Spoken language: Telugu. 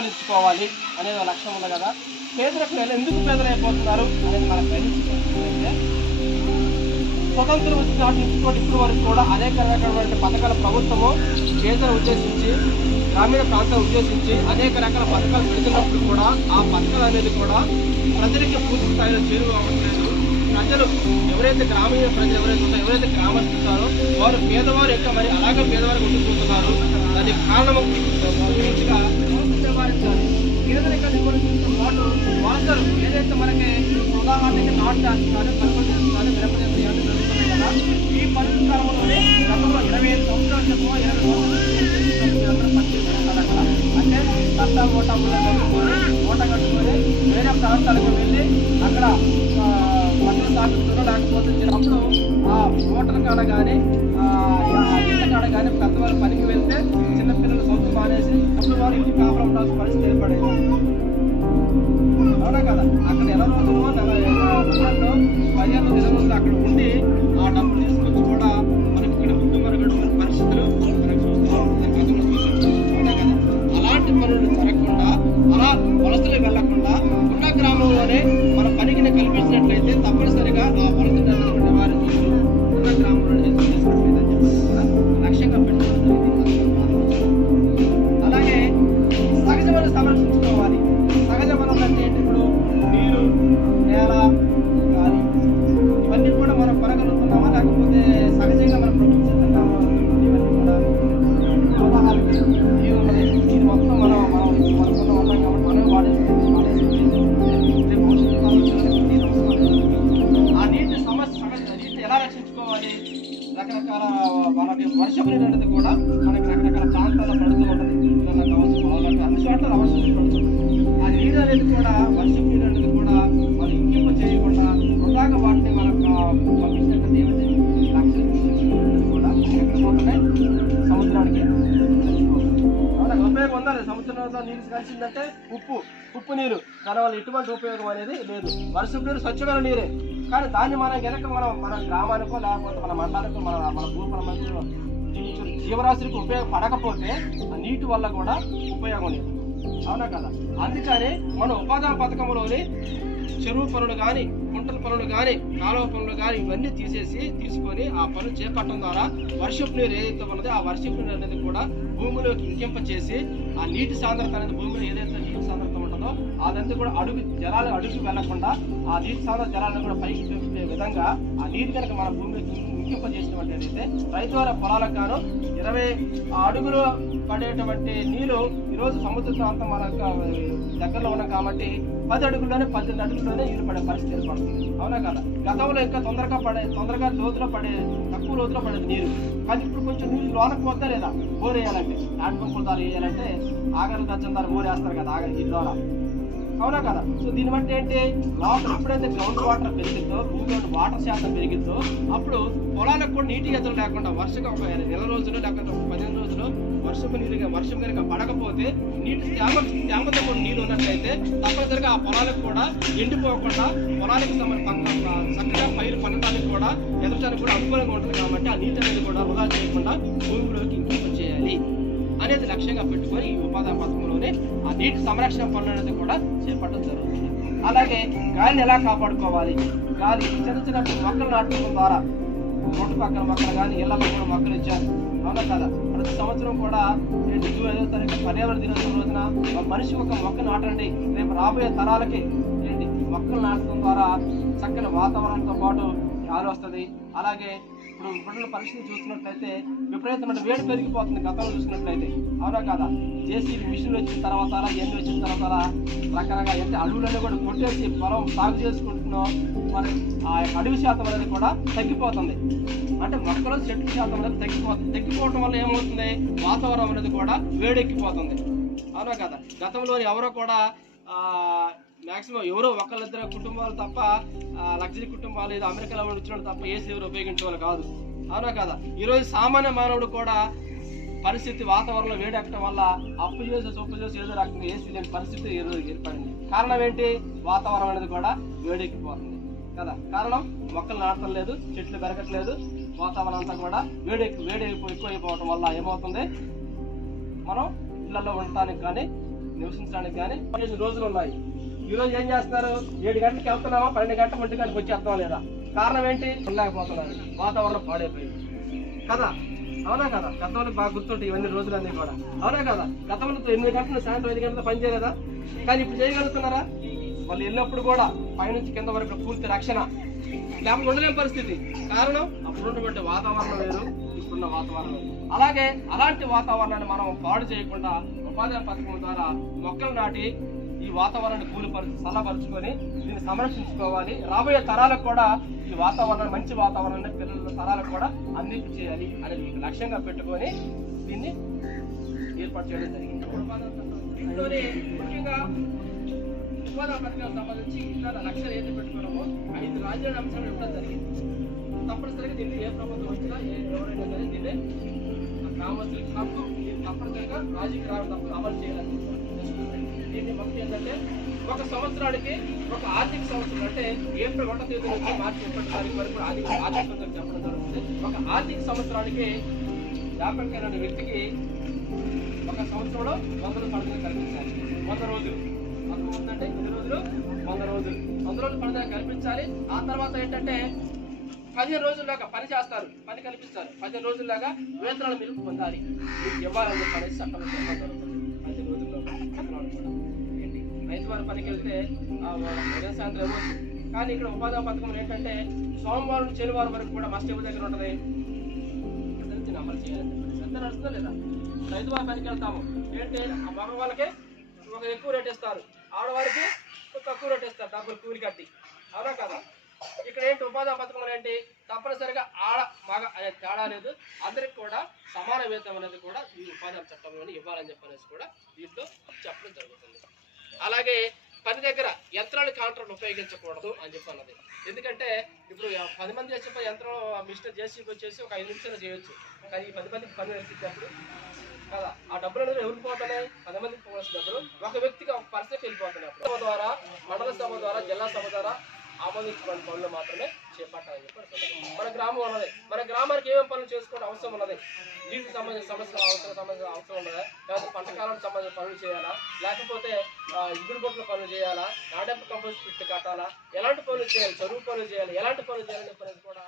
నిర్మూలించుకోవాలి అనేది లక్ష్యం ఉంది కదా. పేదరికం ఎందుకు పేదలైపోతున్నారు అనేది మనం గ్రహించుకుంటే, స్వతంత్రం వచ్చిన నాటి నుంచి ఇప్పటి వరకు కూడా అనేక రకాలైన పథకాల ప్రభుత్వము పేదలను ఉద్దేశించి, గ్రామీణ ప్రాంతాలను ఉద్దేశించి అనేక రకాల పథకాలు పెడుతున్నప్పుడు కూడా ఆ పథకాలు అనేది కూడా ప్రజలకి పూర్తి స్థాయిలో చేరువవ్వట్లేదు. ప్రజలు ఎవరైతే గ్రామీణ ప్రజలు ఎవరైతే గ్రామస్తులు వారు పేదవారు యొక్క మరి అలాగే పేదవారికి ఉండిపోతున్నారు. దానికి కారణము పేదరిక నిర్మూలించడంతో పాటు వలసలు ఏదైతే మనకి ఉదాహరణకి నాటు చేస్తున్నారు, కలుపు చేస్తున్నారు, మిరప చేస్తున్నారు జరుగుతున్నాయి కదా. ఈ పరిష్కారంలోనే గతంలో 25 సంవత్సరాల క్రితం 20 సంవత్సరాలు అంటే కట్టా ఓటా కట్టుకొని వేరే ప్రాంతాలకు వెళ్ళి అక్కడ పనులు సాగుతుందో లేకపోతే అప్పుడు ఆ ఓటల కాడ కానీ ఇళ్ళ కాడ కానీ పెద్దవాళ్ళు పనికి వెళ్తే చిన్నపిల్లలు సొంత మానేసి అప్పుడు వారు ఇంటి కాపురం ఉండాల్సిన పరిస్థితి ఏర్పడేది. అవునా కదా. అక్కడ నెల రోజులు 15 రోజులు అక్కడ ఉండి ఆ డబ్బులు తీసుకొచ్చి కూడా మనకి ఇక్కడ కుటుంబ పరిస్థితులు మనకు చూస్తున్నాం. అవునా కదా. అలాంటి పనులు జరగకుండా, అలా వలసలు వెళ్లకుండా ఉన్న గ్రామంలోనే మన పనికిని కల్పించినట్లయితే తప్పనిసరిగా ఆ వలస వారి ఉన్న గ్రామంలోనే లక్ష్యంగా పెట్టుకోవడం జరిగింది. అలాగే సహజ వనరులు సంరక్షించుకోవాలి. సహజ వనరులు అంటే ఏంటి? ఇప్పుడు నీరు, నేల, గాలి ఇవన్నీ కూడా మనం కొనగలుగుతున్నామా లేకపోతే సహజంగా మనం ప్రకృతిస్తున్నామా? ఇవన్నీ కూడా ఉదాహరణకి నీరు ఉన్నది, నీరు మొత్తం మనం మనకున్న ఉన్నాం కాబట్టి మనం వాడేసి ఆ నీటి సమస్య నీటిని ఎలా రక్షించుకోవాలి? రకరకాల మనకి వర్షపు నీరు అనేది కూడా మనకి రకరకాల ప్రాంతాల్లో పడుతూ ఉంటుంది. కావచ్చు పొలాలకు అన్ని చోట్ల వర్షం పడుతుంది. ఆ నీరు అనేది కూడా వర్షపు నీరు అనేది కూడా మనం ఇంకింప చేయకుండా వృధాగా వాటిని మనకు పంపించినట్టు ఏమైతే లక్షలు కూడా ఎక్కడ పోతున్నాయి సముద్రానికి మనకు ఉపయోగం ఉందా లేదు? సముద్రంలో నీరు కలిసిందంటే ఉప్పు నీరు, దానివల్ల ఎటువంటి ఉపయోగం అనేది లేదు. వర్షపు నీరు స్వచ్ఛమైన నీరే, కానీ దాన్ని మనం కనుక మన గ్రామానికో లేకపోతే మన మండలానికో మన భూముల మధ్యలో జీవరాశులకు ఉపయోగపడకపోతే ఆ నీటి వల్ల కూడా ఉపయోగం లేదు. అవునా కదా. అందుకని మన ఉపాధి పథకంలోని చెరువు పనులు కానీ, కుంటల పనులు కానీ, కాలువ పనులు కానీ ఇవన్నీ తీసుకొని ఆ పనులు చేపట్టడం ద్వారా వర్షపు నీరు ఏదైతే ఉన్నదో ఆ వర్షపు నీరు అనేది కూడా భూమిలోకి ఇంకింప చేసి ఆ నీటి సాంద్రత అనేది భూమిలో ఏదైతే నీటి సాంద్రత ఉంటుందో అదంతా కూడా జలాలు అడుగు వెళ్లకుండా ఆ నీటి సాంద్రత జలాలను కూడా పైకి పెంచే విధంగా ఆ నీరు కనుక మన భూమిలోకి ఇంకింప చేసినట్టయితే రైతుల పొలాలకు గాను 20 అడుగులు పడేటువంటి నీరు ఈరోజు సముద్ర ప్రాంతం మన దగ్గరలో ఉన్నాం కాబట్టి 10 అడుగుల్లోనే 18 అడుగుల్లోనే నీరు పడే పరిస్థితి ఏర్పడుతుంది. అవునా కదా. గతంలో ఇంకా తొందరగా లోతులో తక్కువ లోతులో పడేది నీరు, కానీ ఇప్పుడు కొంచెం నీరు లోనకు పోతా లేదా బోర్ వేయాలంటే హ్యాండ్ పంపుల ద్వారా వేయాలంటే ఆగల దచ్చం ద్వారా బోర్ వేస్తారు కదా ఈ ద్వారా. అవునా కదా. సో దీని బట్టి ఏంటి, వాటర్ ఎప్పుడైతే గ్రౌండ్ వాటర్ పెరిగిద్దో, భూమిలో వాటర్ శాతం పెరిగిద్దో అప్పుడు పొలాలకు కూడా నీటి ఎదురు లేకుండా వర్షం ఒక నెల రోజులు లేకపోతే 15 రోజులు వర్షం కనుక పడకపోతే నీటి తేమతో కూడా నీళ్ళు ఉన్నట్లయితే తప్పనిసరిగా ఆ పొలాలకు కూడా ఎండిపోకుండా పొలానికి చక్కగా పైరు పండటానికి కూడా ఎదగడానికి కూడా అనుకూలంగా ఉంటుంది. కాబట్టి ఆ నీటి అనేది కూడా వృధా చేయకుండా భూమిలోకి ఇంకింప చేయాలి అనేది లక్ష్యంగా పెట్టుకొని ఈ ఉపాధి పథకంలోనే ఆ నీటి సంరక్షణ పనులు అనేది కూడా చేపట్టడం జరుగుతుంది. అలాగే గాలిని ఎలా కాపాడుకోవాలి? గాలి చిన్న మొక్కలు నాటుకోవడం ద్వారా రోడ్డు పక్కన మొక్కలు కానీ ఇళ్లలో కూడా మొక్కలు ఇచ్చారు. అవునా కదా. ప్రతి సంవత్సరం కూడా జూన్ 5వ తారీఖు పర్యావరణ దినోత్సవం రోజున మనిషి ఒక మొక్క నాటండి. రేపు రాబోయే తరాలకి మొక్కలు నాటడం ద్వారా చక్కని వాతావరణంతో పాటు గాలి వస్తుంది. అలాగే ఇప్పుడు ఇప్పుడున్న పరిస్థితి చూసినట్లయితే విపరీతమైన వేడి పెరిగిపోతుంది గతంలో చూసినట్లయితే. అవునా కదా. జేసీబీ మిషన్లు వచ్చిన తర్వాత ఎన్ని వచ్చిన తర్వాత రకరకాల అంటే అడవులన్నీ కూడా కొట్టేసి పొలం సాగు చేసుకుంటున్నాం. మరి ఆ అడవి శాతం అనేది కూడా తగ్గిపోతుంది. అంటే మొక్కలు చెట్ల శాతం అనేది తగ్గిపోవడం వల్ల ఏమవుతుంది, వాతావరణం అనేది కూడా వేడెక్కిపోతుంది. అవునా కదా. గతంలో ఎవరో కూడా మ్యాక్సిమం ఎవరో ఒకళ్ళిద్దరు కుటుంబాలు తప్ప లగ్జరీ కుటుంబాలు ఏదో అమెరికాలో వచ్చినట్టు తప్ప ఏసీ ఎవరు ఉపయోగించే వాళ్ళు కాదు. అవునా కదా. ఈరోజు సామాన్య మానవుడు కూడా పరిస్థితి వాతావరణంలో వేడెక్కడం వల్ల అప్పు చేసి ఏదో రకంగా ఏసీ లేని పరిస్థితి ఈరోజు ఏర్పడింది. కారణం ఏంటి, వాతావరణం అనేది కూడా వేడెక్కిపోతుంది కదా. కారణం మొక్కలు నాటడం లేదు, చెట్లు పెరగట్లేదు, వాతావరణం అంతా కూడా వేడి ఎక్కువైపోవడం వల్ల ఏమవుతుంది, మనం ఇళ్లలో ఉండటానికి కానీ నివసించడానికి కానీ 15 రోజులు ఉన్నాయి. ఈ రోజు ఏం చేస్తున్నారు? 7 గంటలకు వెళ్తున్నామా, 12 గంటల 1 గంటలకు వచ్చేస్తామా లేదా? కారణం ఏంటి? ఉండలేకపోతున్నారు, వాతావరణం పాడైపోయింది కదా. అవునా కదా? గతంలో బాగా గుర్తుంటాయి ఇవన్నీ రోజులన్నీ కూడా. అవునా కదా? గతంలో 8 గంటలు సాయంత్రం 5 గంటలు పని చేయలేదా? కానీ ఇప్పుడు చేయగలుగుతున్నారా? వాళ్ళు వెళ్ళినప్పుడు కూడా పైనుంచి కింద వరకు పూర్తి రక్షణ లేకపోతే ఉండలేని పరిస్థితి. కారణం అప్పుడున్నటువంటి వాతావరణం వేరు, ఇప్పుడున్న వాతావరణం వేరు. అలాగే అలాంటి వాతావరణాన్ని మనం పాడు చేయకుండా ఉపాధి హామీ పథకం ద్వారా మొక్కలు నాటి ఈ వాతావరణాన్ని సలపరుచుకొని దీన్ని సంరక్షించుకోవాలి. రాబోయే తరాలకు కూడా ఈ వాతావరణాన్ని, మంచి వాతావరణాన్ని పిల్లల తరాలకు కూడా అందింపు చేయాలి అనేది మీకు లక్ష్యంగా పెట్టుకొని దీన్ని ఏర్పాటు చేయడం జరిగింది. ముఖ్యంగా ఉపాధి పథకాలకు సంబంధించి ఇతర లక్ష్యాలు ఏది పెట్టుకున్నామో 5 రాజ్యాంగ అంశాలు ఇవ్వడం జరిగింది. తప్పనిసరిగా దీన్ని ఏ ప్రభుత్వం వచ్చినా ఎవరైనా సరే దీన్ని గ్రామస్తులకి హక్కు తప్పనిసరిగా రాజకీయ రావడం అమలు చేయాలని దీన్ని మొదటి ఏంటంటే 1 సంవత్సరానికి ఒక ఆర్థిక సంవత్సరం అంటే ఏప్రిల్ 1వ తేదీ నుంచి మార్చి 31వ తారీఖు వరకు ఆర్థిక సంవత్సరం చెప్పడం జరుగుతుంది. ఒక ఆర్థిక సంవత్సరానికి వ్యాపకమైన వ్యక్తికి 1 సంవత్సరంలో 100 పనులు కల్పించాలి. 100 రోజులు అంటే 100 రోజులు 100 రోజులు 100 రోజులు పనులు కల్పించాలి. ఆ తర్వాత ఏంటంటే 15 రోజుల్లాగా పని చేస్తారు, పని కల్పిస్తారు. 15 రోజుల్లాగా వేతనాలు మీరు పొందాలి, మీకు ఇవ్వాలని చెప్పనేసి చట్టం 15 రోజుల్లో వేతనాలు కూడా ఏంటి రైతు వారి పనికి వెళ్తే ఉదయం సాయంత్రం ఇవ్వచ్చు. కానీ ఇక్కడ ఉపాధి పథకం ఏంటంటే సోమవారం నుంచి శనివారం వరకు కూడా మస్ట్ ఇవ్వ దగ్గర ఉంటుంది. దీన్ని అమలు చేయాలని చెప్పేసి ఎంత నడుస్తుందో లేదా? రైతు వారి పనికి వెళ్తాము ఏంటి, ఆ మగవాళ్ళకి ఒక ఎక్కువ రేట్ ఇస్తారు, ఆడవారికి తక్కువ రేట్ ఇస్తారు, డబ్బులు కూలి కట్టి. అవునా కదా? ఇక్కడ ఏంటి ఉపాధి పథకం ఏంటి, తప్పనిసరిగా ఆడ మగ అనే తేడా లేదు, అందరికి కూడా సమాన వేతనం అనేది కూడా ఈ ఉపాధి చట్టంలోనే ఇవ్వాలని చెప్పనేసి కూడా దీంట్లో చెప్పడం జరుగుతుంది. అలాగే పని దగ్గర యంత్రాలు కాంట్రాక్ట్ ఉపయోగించకూడదు అని చెప్పి అన్నది. ఎందుకంటే ఇప్పుడు 10 మంది చేసే యంత్రం మిస్టర్ జేసీబీ వచ్చేసి ఒక 5 నిమిషాలు చేయొచ్చు. కానీ ఈ 10 మందికి పని వేసేటప్పుడు కదా ఆ డబ్బులు అనేది ఎవరికి పోతున్నాయి? 10 మందికి పోవాల్సిన డబ్బులు ఒక వ్యక్తికి ఒక పర్సెంట్ వెళ్ళిపోతున్నాయి. సభ ద్వారా, మండల సభ ద్వారా, జిల్లా సభ ద్వారా ఆమోదించుకున్న పనులు మాత్రమే చేపట్టాలని చెప్పి మన గ్రామం ఉన్నది. మన గ్రామానికి ఏమేమి పనులు చేసుకోవడం అవసరం ఉన్నది? నీటికి సంబంధించిన సమస్యలు అవసరం ఉన్నదా? లేకపోతే పంట కాలానికి సంబంధించిన పనులు చేయాలా? లేకపోతే ఇగురు బొట్ల పనులు చేయాలా? నాడెంప కంపోస్ట్ పిట్ కట్టాలా? ఎలాంటి పనులు చేయాలి? చదువు పనులు చేయాలి? ఎలాంటి పనులు చేయాలని చెప్పనేది కూడా